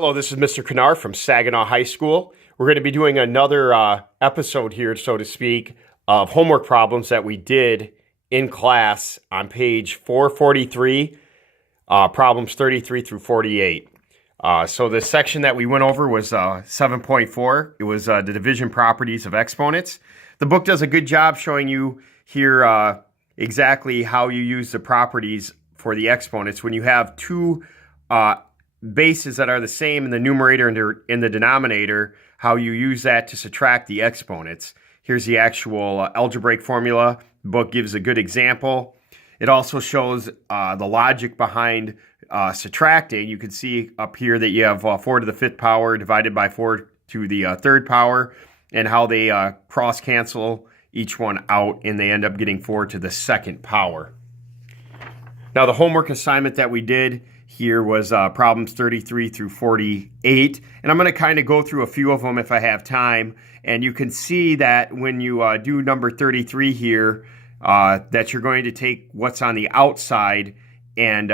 Hello, this is Mr. Kanaar from Saginaw High School. We're going to be doing another episode here, so to speak, of homework problems that we did in class on page 443, problems 33 through 48. So the section that we went over was 7.4. It was the division properties of exponents. The book does a good job showing you here exactly how you use the properties for the exponents. When you have two bases that are the same in the numerator and in the denominator, how you use that to subtract the exponents. Here's the actual algebraic formula. The book gives a good example. It also shows the logic behind subtracting. You can see up here that you have 4 to the 5th power divided by 4 to the 3rd power, and how they cross cancel each one out, and they end up getting 4 to the 2nd power. Now the homework assignment that we did here was problems 33 through 48, and I'm going to kind of go through a few of them if I have time. And you can see that when you do number 33 here, that you're going to take what's on the outside and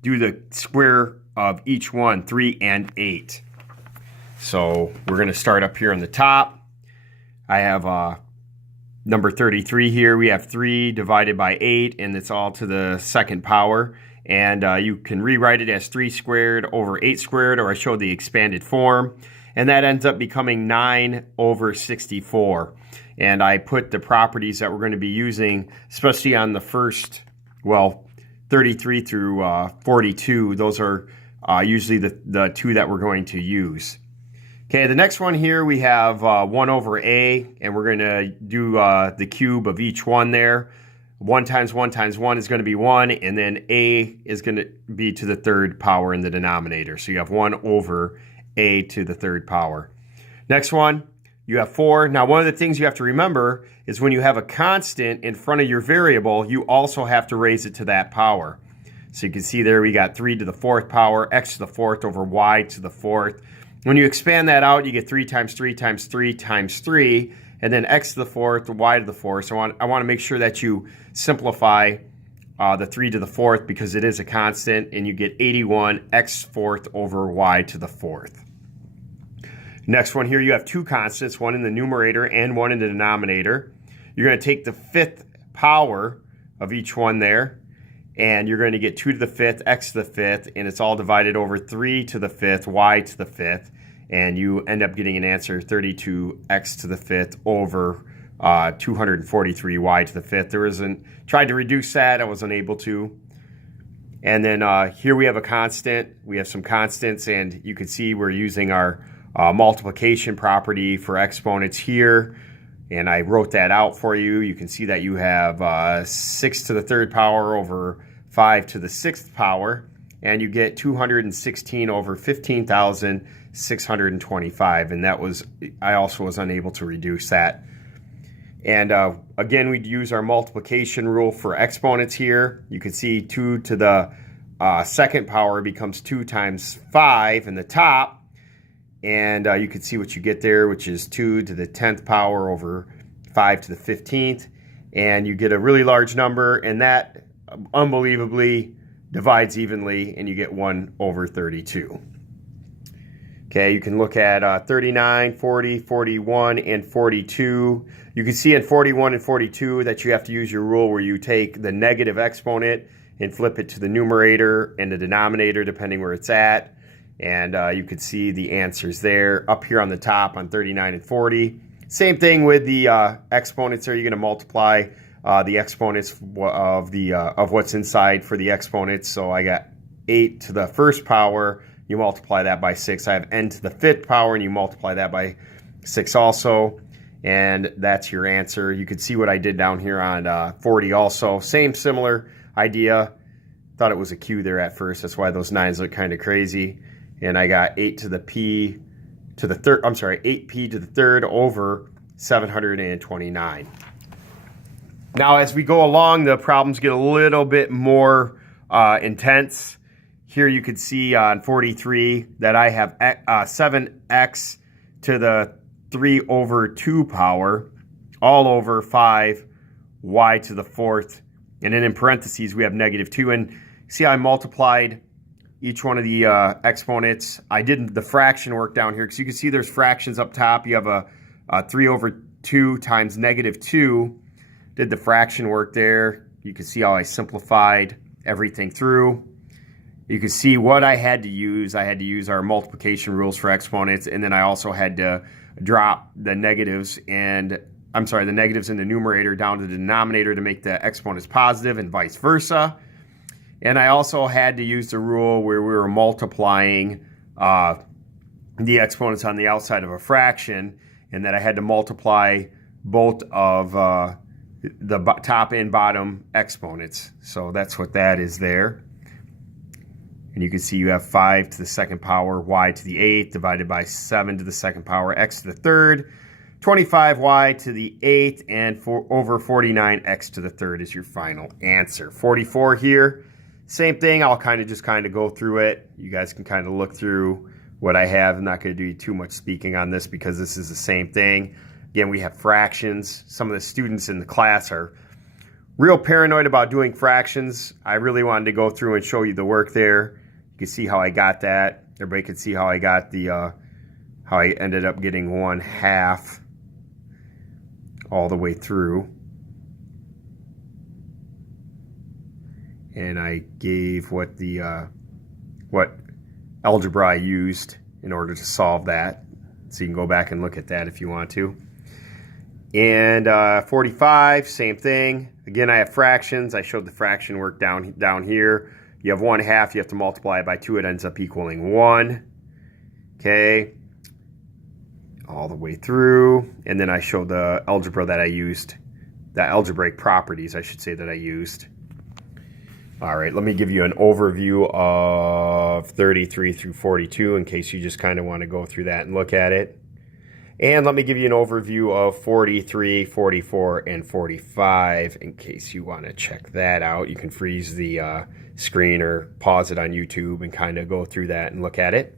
do the square of each one, 3 and 8. So we're going to start up here on the top. I have number 33 here. We have 3 divided by 8, and it's all to the 2nd power. And you can rewrite it as 3 squared over 8 squared, or I showed the expanded form. And that ends up becoming 9 over 64. And I put the properties that we're going to be using, especially on the first, 33 through 42. Those are usually the two that we're going to use. Okay, the next one here we have 1 over a, and we're going to do the cube of each one there. 1 times 1 times 1 is going to be 1, and then a is going to be to the 3rd power in the denominator. So you have 1 over a to the 3rd power. Next one, you have 4. Now, one of the things you have to remember is when you have a constant in front of your variable, you also have to raise it to that power. So you can see there we got 3 to the 4th power, x to the 4th over y to the 4th. When you expand that out, you get 3 times 3 times 3 times 3, and then x to the 4th, y to the 4th. So I want to make sure that you simplify the 3 to the 4th because it is a constant, and you get 81 x 4th over y to the 4th. Next one here, you have 2 constants, one in the numerator and one in the denominator. You're going to take the 5th power of each one there, and you're going to get 2 to the 5th, x to the 5th, and it's all divided over 3 to the 5th, y to the 5th. And you end up getting an answer 32x to the 5th over 243y to the 5th. Tried to reduce that, I was unable to. And then here we have a constant. We have some constants, and you can see we're using our multiplication property for exponents here. And I wrote that out for you. You can see that you have 6 to the 3rd power over 5 to the 6th power. And you get 216 over 15,625, and that was, I also was unable to reduce that. And again, we'd use our multiplication rule for exponents here. You can see 2 to the 2nd power becomes 2 times 5 in the top, and you can see what you get there, which is 2 to the 10th power over 5 to the 15th, and you get a really large number, and that unbelievably divides evenly, and you get 1 over 32. Okay, you can look at 39, 40, 41, and 42. You can see in 41 and 42 that you have to use your rule where you take the negative exponent and flip it to the numerator and the denominator, depending where it's at. And you can see the answers there up here on the top on 39 and 40. Same thing with the exponents there. You're going to multiply the exponents of what's inside for the exponents. So I got 8 to the 1st power. You multiply that by 6. I have n to the 5th power, and you multiply that by 6 also. And that's your answer. You can see what I did down here on 40 also. Same similar idea. Thought it was a Q there at first. That's why those 9s look kind of crazy. And I got 8 to the p to the 3rd. I'm sorry, 8p to the 3rd over 729. Now, as we go along, the problems get a little bit more intense. Here you can see on 43 that I have 7x to the 3 over 2 power, all over 5 y to the 4th. And then in parentheses, we have -2. And see, I multiplied each one of the exponents. I did the fraction work down here because you can see there's fractions up top. You have a 3 over 2 times negative 2. Did the fraction work there. You can see how I simplified everything through. You can see what I had to use. I had to use our multiplication rules for exponents, and then I also had to drop the negatives and the negatives in the numerator down to the denominator to make the exponents positive and vice versa. And I also had to use the rule where we were multiplying the exponents on the outside of a fraction, and that I had to multiply both of the top and bottom exponents. So that's what that is there. And you can see you have 5 to the second power y to the 8th divided by 7 to the second power x to the third. 25y to the 8th and over 49x to the third is your final answer. 44 here, same thing. I'll kind of go through it. You guys can kind of look through what I have. I'm not going to do too much speaking on this because this is the same thing. Again, we have fractions. Some of the students in the class are real paranoid about doing fractions. I really wanted to go through and show you the work there. You can see how I got that. Everybody can see how I got the, how I ended up getting 1/2 all the way through. And I gave what the, what algebra I used in order to solve that. So you can go back and look at that if you want to. And 45, same thing. Again, I have fractions. I showed the fraction work down here. You have 1/2. You have to multiply it by 2. It ends up equaling 1. Okay. All the way through. And then I showed the algebra that I used. The algebraic properties, I should say, that I used. All right, let me give you an overview of 33 through 42 in case you just kind of want to go through that and look at it. And let me give you an overview of 43, 44, and 45 in case you want to check that out. You can freeze the screen or pause it on YouTube and kind of go through that and look at it.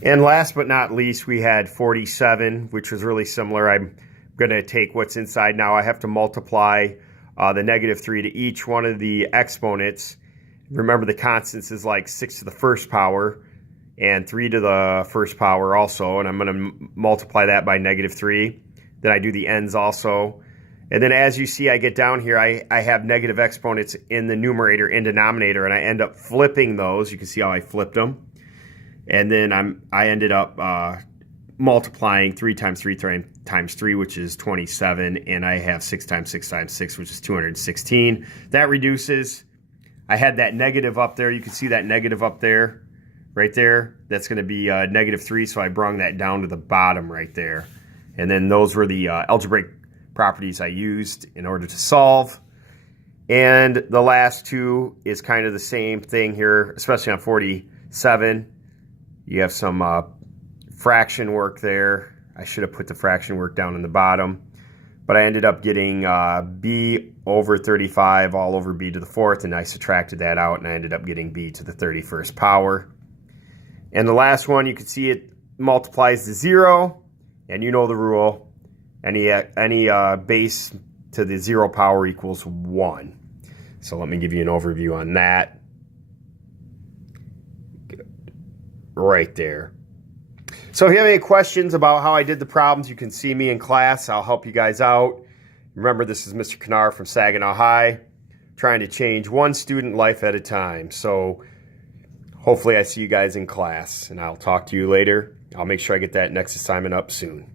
And last but not least, we had 47, which was really similar. I'm going to take what's inside now. I have to multiply the -3 to each one of the exponents. Remember, the constants is like 6 to the first power and 3 to the first power also, and I'm going to multiply that by -3. Then I do the ends also. And then as you see, I get down here, I have negative exponents in the numerator and denominator, and I end up flipping those. You can see how I flipped them. And then I ended up multiplying 3 times 3 times 3, which is 27, and I have 6 times 6 times 6, which is 216. That reduces. I had that negative up there. You can see that negative up there, right there. That's going to be -3, so I brung that down to the bottom right there. And then those were the algebraic properties I used in order to solve. And the last two is kind of the same thing here, especially on 47. You have some fraction work there. I should have put the fraction work down in the bottom. But I ended up getting b over 35 all over b to the 4th, and I subtracted that out, and I ended up getting b to the 31st power. And the last one, you can see it multiplies to 0, and you know the rule. Any base to the 0 power equals 1. So let me give you an overview on that. Right there. So if you have any questions about how I did the problems, you can see me in class. I'll help you guys out. Remember, this is Mr. Kanaar from Saginaw High, trying to change one student life at a time. So hopefully I see you guys in class, and I'll talk to you later. I'll make sure I get that next assignment up soon.